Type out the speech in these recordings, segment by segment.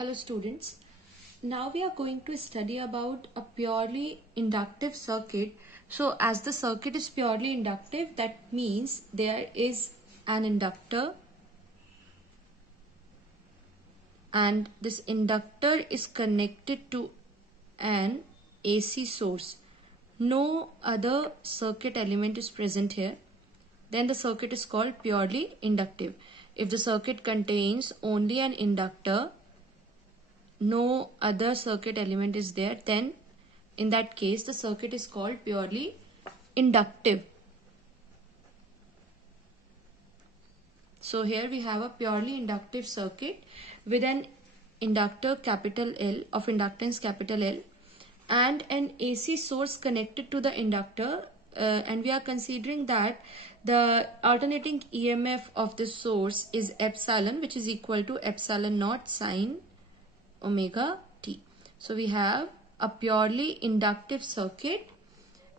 Hello students. Now we are going to study about a purely inductive circuit. So as the circuit is purely inductive, that means there is an inductor and this inductor is connected to an AC source. No other circuit element is present here. Then the circuit is called purely inductive. If the circuit contains only an inductor, no other circuit element is there, then in that case the circuit is called purely inductive. So here we have a purely inductive circuit with an inductor capital L of inductance capital L and an AC source connected to the inductor, and we are considering that the alternating EMF of the source is epsilon, which is equal to epsilon naught sine omega t. So we have a purely inductive circuit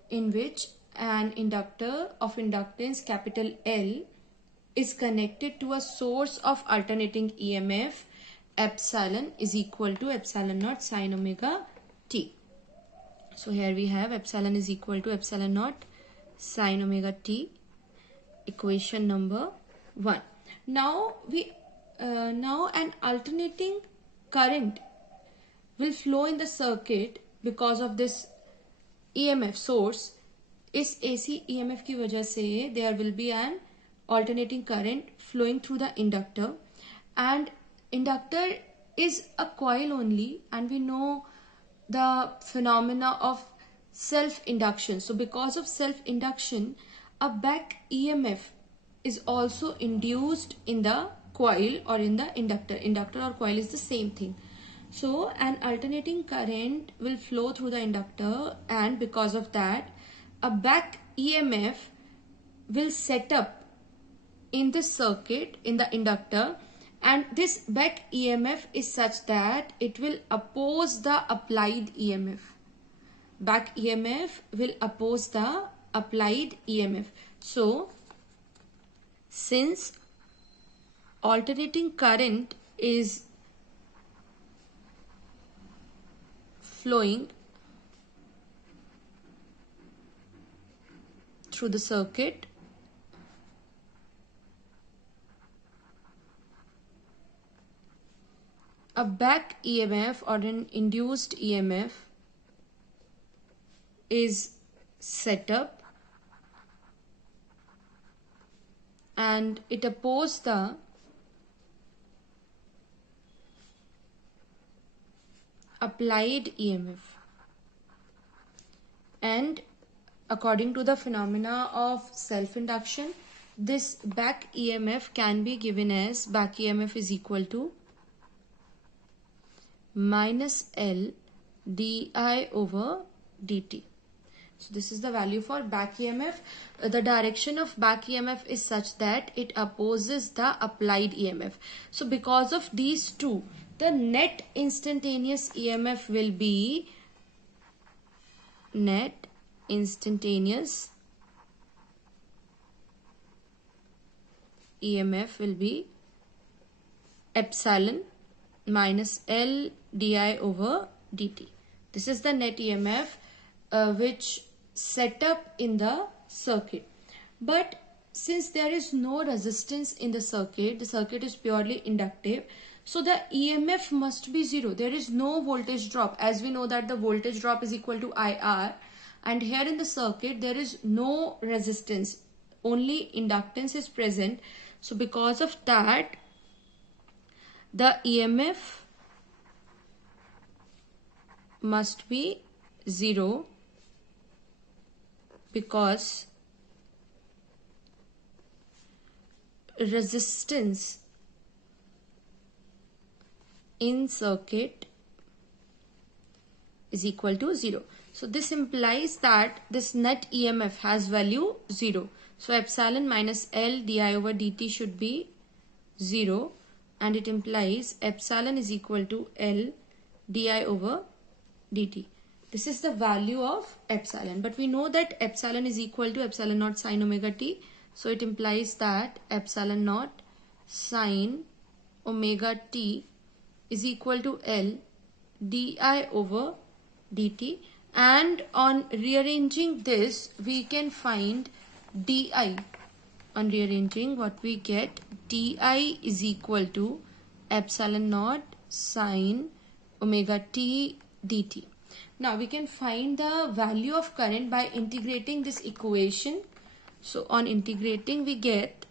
in which an inductor of inductance capital L is connected to a source of alternating EMF epsilon is equal to epsilon naught sine omega t. So here we have epsilon is equal to epsilon naught sine omega t, equation number 1. Now an alternating current will flow in the circuit because of this EMF source. इस AC EMF की वजह से there will be an alternating current flowing through the inductor, and inductor is a coil only, and we know the phenomena of self-induction. So because of self-induction, a back EMF is also induced in the coil or in the inductor. Inductor or coil is the same thing. So an alternating current will flow through the inductor, and because of that a back EMF will set up in the circuit in the inductor, and this back EMF is such that it will oppose the applied EMF. Back EMF will oppose the applied EMF. So since alternating current is flowing through the circuit, a back EMF or an induced EMF is set up and it opposes the applied EMF, and according to the phenomena of self-induction, this back EMF can be given as back EMF is equal to minus L di over dt. So this is the value for back EMF. The direction of back EMF is such that it opposes the applied EMF. So because of these two, the net instantaneous EMF will be net instantaneous EMF will be epsilon minus L di over dt. This is the net EMF which set up in the circuit. But since there is no resistance in the circuit is purely inductive, so the EMF must be zero. There is no voltage drop, as we know that the voltage drop is equal to IR, and here in the circuit there is no resistance, only inductance is present. So because of that the EMF must be zero, because resistance in circuit is equal to 0. So this implies that this net EMF has value 0. So epsilon minus L di over dt should be 0, and it implies epsilon is equal to L di over dt. This is the value of epsilon, but we know that epsilon is equal to epsilon naught sine omega t. So it implies that epsilon naught sine omega t is equal to L di over dt, and on rearranging this we can find di. On rearranging, what we get, di is equal to epsilon naught sine omega t dt. Now we can find the value of current by integrating this equation. So on integrating we get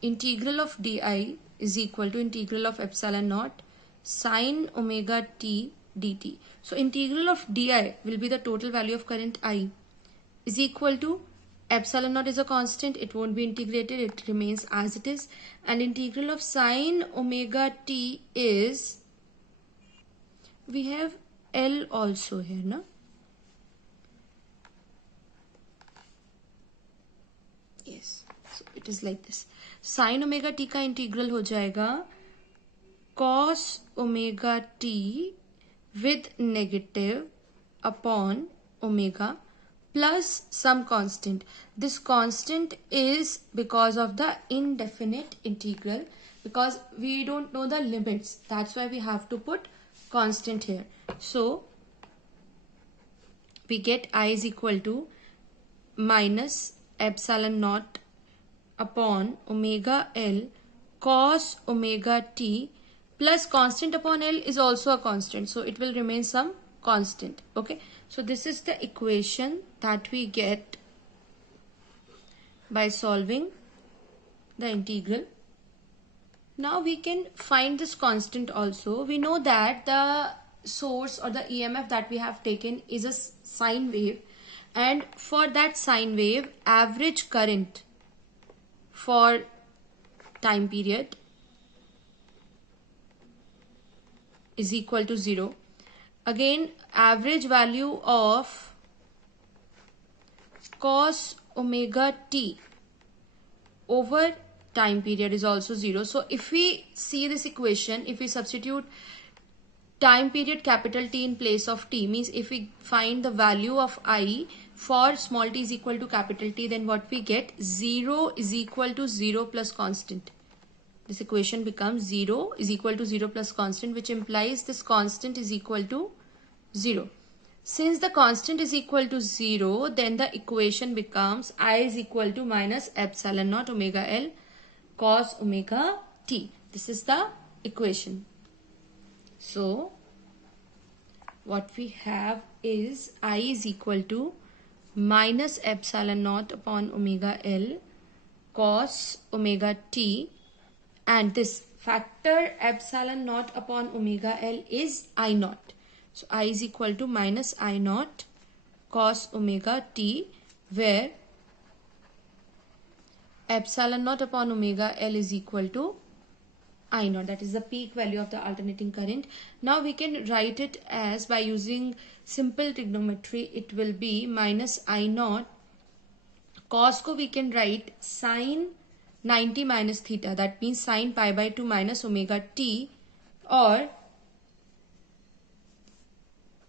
integral of di is equal to integral of epsilon naught sine omega t dt. So integral of di will be the total value of current I is equal to epsilon naught is a constant, it won't be integrated, it remains as it is, and integral of sine omega t is, we have L also here, no? Yes, so it is like this. Sine omega t का integral हो जाएगा cos omega t with negative upon omega plus some constant. This constant is because of the indefinite integral, because we don't know the limits. That's why we have to put constant here. So we get I is equal to minus epsilon naught upon omega L cos omega t plus constant upon L is also a constant, so it will remain some constant. Okay, so this is the equation that we get by solving the integral. Now we can find this constant also. We know that the source or the EMF that we have taken is a sine wave, and for that sine wave average current for time period is equal to 0. Again, average value of cos omega t over time period is also 0. So if we see this equation, if we substitute time period capital T in place of t, means if we find the value of I for small t is equal to capital T, then what we get, 0 is equal to 0 plus constant. This equation becomes 0 is equal to 0 plus constant, which implies this constant is equal to 0. Since the constant is equal to 0, then the equation becomes I is equal to minus epsilon naught omega L cos omega t. This is the equation. So what we have is I is equal to minus epsilon naught upon omega L cos omega t, and this factor epsilon naught upon omega L is I naught. So I is equal to minus I naught cos omega t, where epsilon naught upon omega L is equal to I naught, that is the peak value of the alternating current. Now we can write it as, by using simple trigonometry, it will be minus I naught cos ko we can write sine 90 minus theta, that means sine pi by 2 minus omega t, or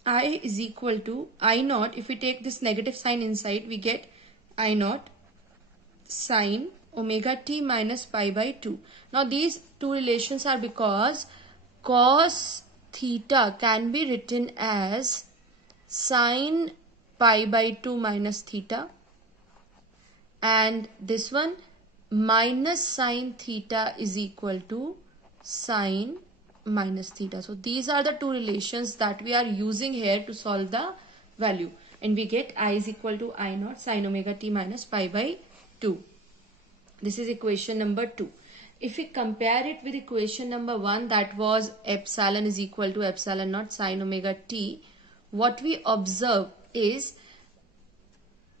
I is equal to I naught. If we take this negative sign inside, we get I naught sine omega t minus pi by 2. Now these two relations are because cos theta can be written as sine pi by 2 minus theta, and this one minus sine theta is equal to sine minus theta. So these are the two relations that we are using here to solve the value, and we get I is equal to I naught sine omega t minus pi by 2. This is equation number 2. If we compare it with equation number 1, that was epsilon is equal to epsilon naught sine omega t, what we observe is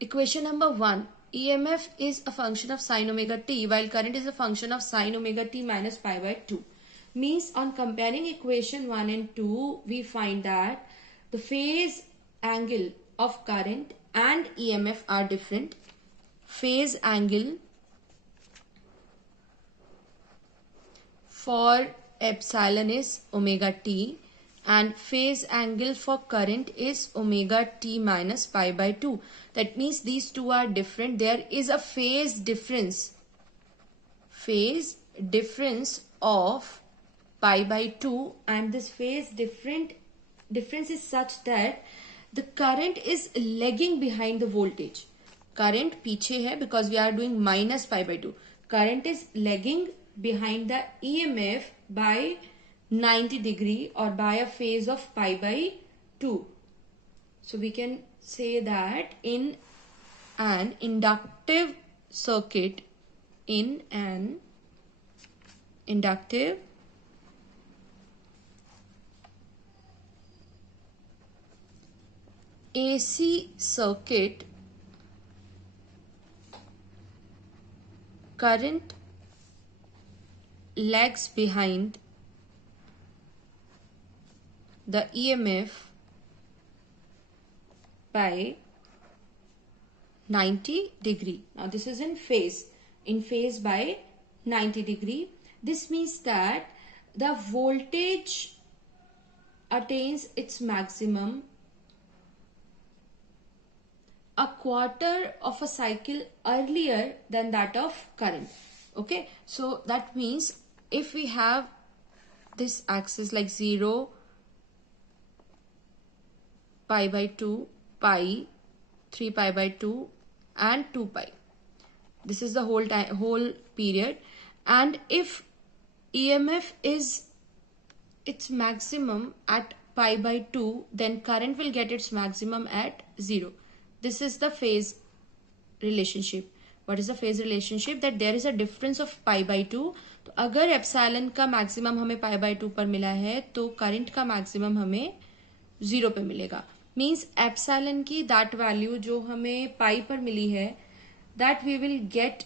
equation number 1, EMF is a function of sine omega t, while current is a function of sine omega t minus pi by 2. Means on comparing equation 1 and 2, we find that the phase angle of current and EMF are different. Phase angle for epsilon is omega t, and phase angle for current is omega t minus pi by 2. That means these two are different. There is a phase difference phase difference of pi by 2, and this phase difference is such that the current is lagging behind the voltage. Current पीछे है because we are doing minus pi by 2. Current is lagging behind the EMF by 90 degree or by a phase of pi by 2. So we can say that in an inductive circuit, in an inductive AC circuit, current lags behind the EMF by 90 degree. Now this is in phase by 90 degree. This means that the voltage attains its maximum a quarter of a cycle earlier than that of current. Okay, so that means if we have this axis like 0, pi by 2, pi, 3 pi by 2 and 2 pi, this is the whole period, and if EMF is its maximum at pi by 2, then current will get its maximum at 0. This is the phase relationship. What is the phase relationship? That there is a difference of pi by 2. तो अगर epsilon का maximum हमें pi by 2 पर मिला है तो current का maximum हमें 0 पे मिलेगा. मीन्स एप्सिलॉन की दैट वैल्यू जो हमें पाई पर मिली है, that we will get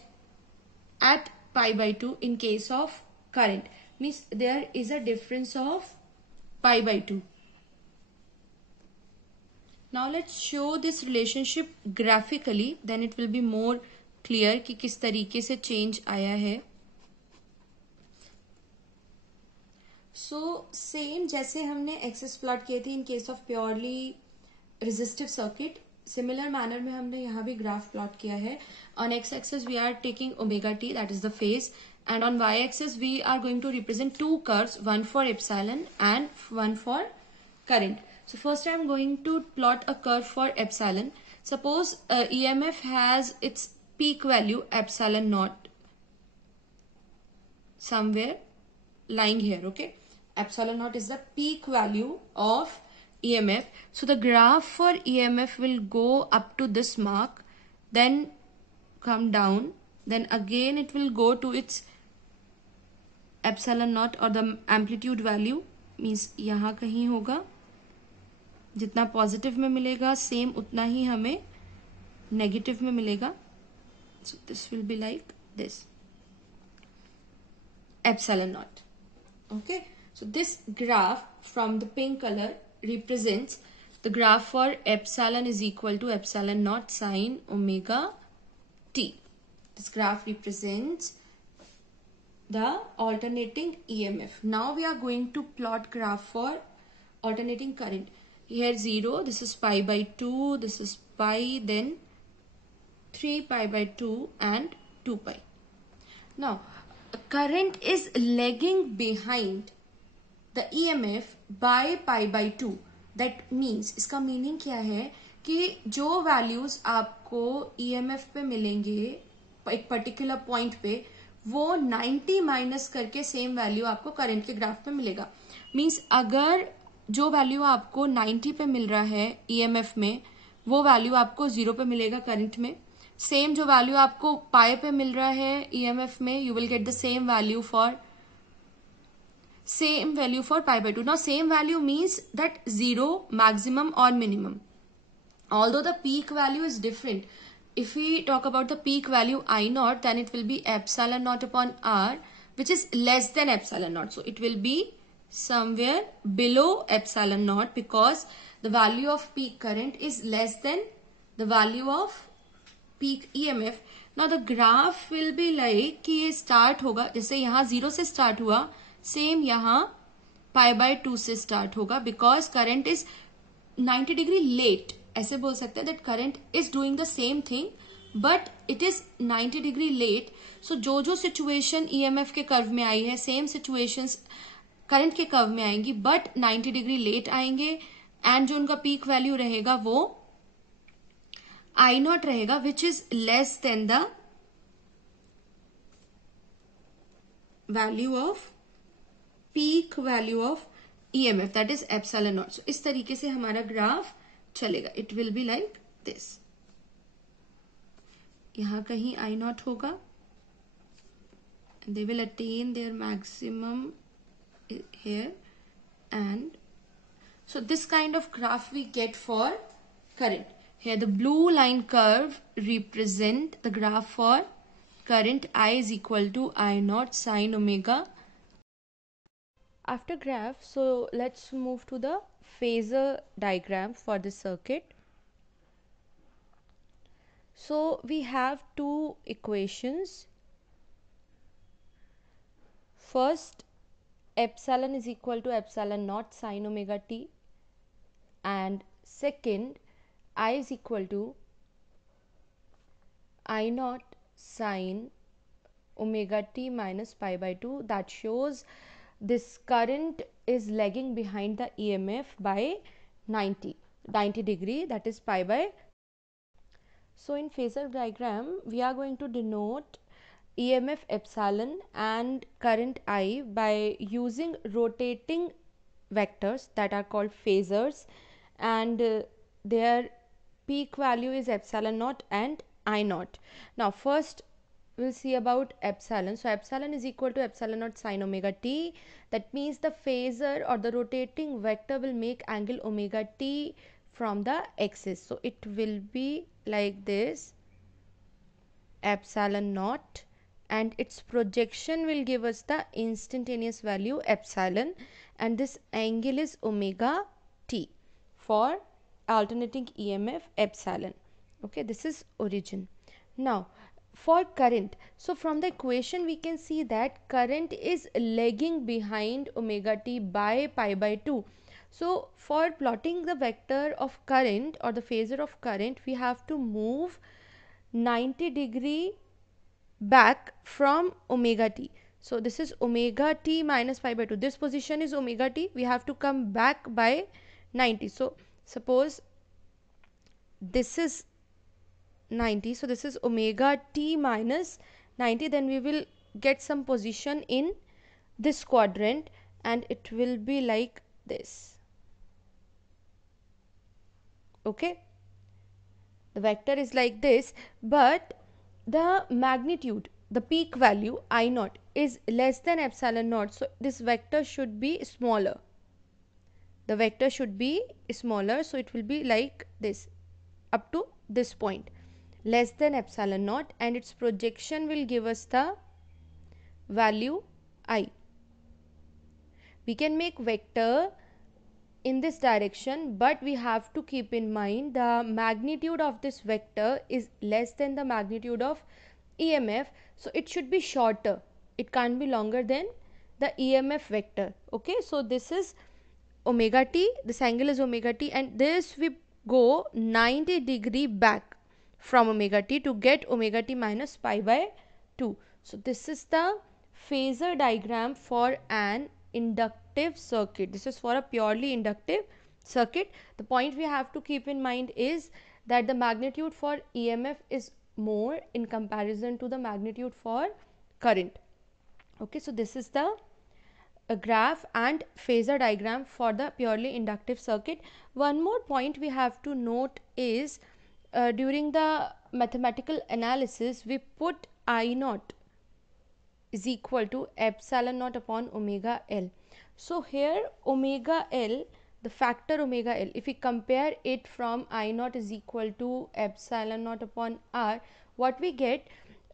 at pi by 2 in case of current. Means there is a difference of pi by 2. Now let's show this relationship graphically, then it will be more clear कि किस तरीके से change आया है. So same जैसे हमने access plot किए थे in case of purely resistive circuit, similar manner में हमने यहाँ भी ग्राफ प्लॉट किया है. On x-axis we are taking omega t, that is the phase, and on y-axis we are going to represent two curves, one for epsilon and one for current. So first I am going to plot a curve for epsilon. Suppose EMF has its peak value epsilon naught somewhere lying here. Okay, epsilon naught is the peak value of EMF. So the graph for EMF will go up to this mark, then come down, then again it will go to its epsilon naught or the amplitude value, means यहाँ कहीं होगा. जितना positive में मिलेगा same उतना ही हमें negative में मिलेगा. So this will be like this, epsilon naught. Okay, so this graph from the pink color represents the graph for epsilon is equal to epsilon naught sine omega t. This graph represents the alternating EMF. Now we are going to plot graph for alternating current. Here 0, this is pi by 2, this is pi, then 3 pi by 2 and 2 pi. Now current is lagging behind the EMF by pi by 2. That means इसका meaning क्या है कि जो values आपको EMF पे मिलेंगे एक particular point पे, वो 90 माइनस करके सेम वैल्यू आपको करंट के ग्राफ पे मिलेगा. मीन्स अगर जो वैल्यू आपको 90 पे मिल रहा है EMF में, वो वैल्यू आपको 0 पे मिलेगा करंट में. सेम जो वैल्यू आपको पाई पे मिल रहा है EMF में, you will get the same value for pi by 2. Now same value means that 0, maximum or minimum. Although the peak value is different. If we talk about the peak value I naught, then it will be epsilon naught upon R, which is less than epsilon naught. So it will be somewhere below epsilon naught because the value of peak current is less than the value of peak EMF. Now the graph will be like कि ये start होगा, जैसे यहाँ 0 से start हुआ, same यहाँ pi by 2 से start होगा because current is 90 degree late. ऐसे बोल सकते हैं that current is doing the same thing but it is 90 degree late. So जो सिचुएशन ईएमएफ के कर्व में आई है, सेम सिचुएशंस करंट के कर्व में आएंगी, बट 90 डिग्री लेट आएंगे. एंड जो उनका पीक वैल्यू रहेगा वो आई नॉट रहेगा, which is less than the value of peak value of EMF, that is epsilon naught. So इस तरीके से हमारा ग्राफ चलेगा. It will be like this. यहां कहीं आई नॉट होगा. They will attain their maximum here, and so this kind of graph we get for current. Here the blue line curve represent the graph for current. I is equal to I naught sine omega. After graph, so let's move to the phasor diagram for this circuit. So we have two equations. First, epsilon is equal to epsilon naught sine omega t, and second, I is equal to I naught sine omega t minus pi by 2. That shows this current is lagging behind the EMF by 90 degree, that is pi by. So in phasor diagram we are going to denote EMF epsilon and current I by using rotating vectors that are called phasors, and their peak value is epsilon naught and I naught. Now first we'll see about epsilon. So epsilon is equal to epsilon naught sine omega t. That means the phasor or the rotating vector will make angle omega t from the axis. So it will be like this, epsilon naught, and its projection will give us the instantaneous value epsilon, and this angle is omega t for alternating EMF epsilon. Okay, this is origin. Now for current, so from the equation we can see that current is lagging behind omega t by pi by 2. So for plotting the vector of current or the phasor of current, we have to move 90 degree back from omega t. So this is omega t minus pi by 2. This position is omega t. We have to come back by 90. So suppose this is 90. So this is omega t minus 90. Then we will get some position in this quadrant, and it will be like this. Okay. The vector is like this, but the magnitude, the peak value I naught is less than epsilon naught. So this vector should be smaller. The vector should be smaller. So it will be like this up to this point, less than epsilon naught, and its projection will give us the value I. We can make vector in this direction, but we have to keep in mind the magnitude of this vector is less than the magnitude of EMF. So it should be shorter. It can't be longer than the EMF vector. Okay, so this is omega t, this angle is omega t, and this we go 90 degree back from omega t to get omega t minus pi by 2. So this is the phasor diagram for an inductive circuit. This is for a purely inductive circuit. The point we have to keep in mind is that the magnitude for EMF is more in comparison to the magnitude for current. Okay, so this is the graph and phasor diagram for the purely inductive circuit. One more point we have to note is during the mathematical analysis we put I naught is equal to epsilon naught upon omega L. So here omega L, the factor omega L, if we compare it from I naught is equal to epsilon naught upon R, what we get,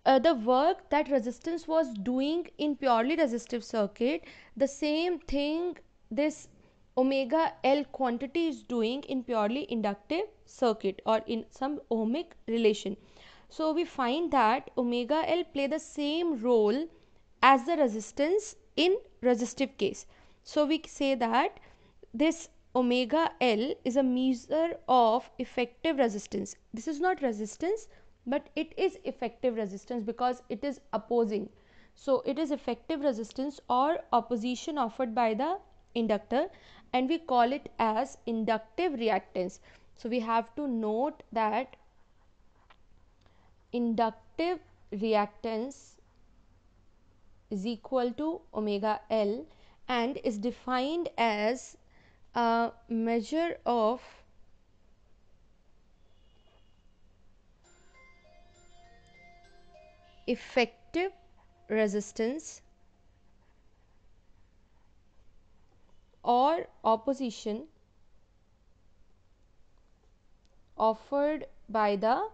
the work that resistance was doing in purely resistive circuit, the same thing this omega L quantity is doing in purely inductive circuit or in some ohmic relation. So we find that omega L play the same role as the resistance in resistive case. So we say that this omega L is a measure of effective resistance. This is not resistance, but it is effective resistance because it is opposing. So it is effective resistance or opposition offered by the inductor, and we call it as inductive reactance. So we have to note that inductive reactance is equal to omega L and is defined as a measure of effective resistance or opposition offered by the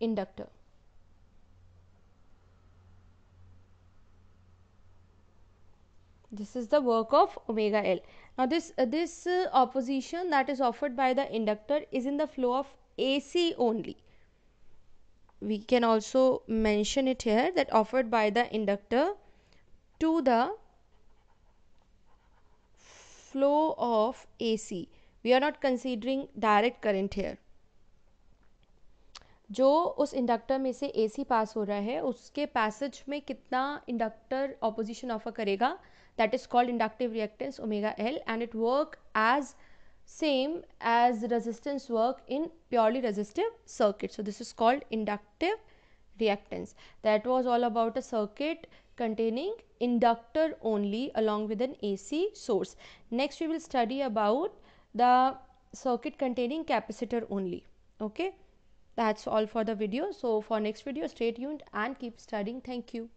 inductor. This is the work of omega L. Now this opposition that is offered by the inductor is in the flow of AC only. We can also mention it here that offered by the inductor to the flow of AC. We are not considering direct current here. जो उस inductor में से AC पास हो रहा है उसके passage में कितना इंडक्टर ऑपोजिशन ऑफर करेगा, that is called inductive reactance omega L, and it work as same as resistance work in purely resistive circuit. So this is called inductive reactance. That was all about a circuit containing inductor only along with an AC source. Next we will study about the circuit containing capacitor only. Okay, that's all for the video. So for next video, stay tuned and keep studying. Thank you.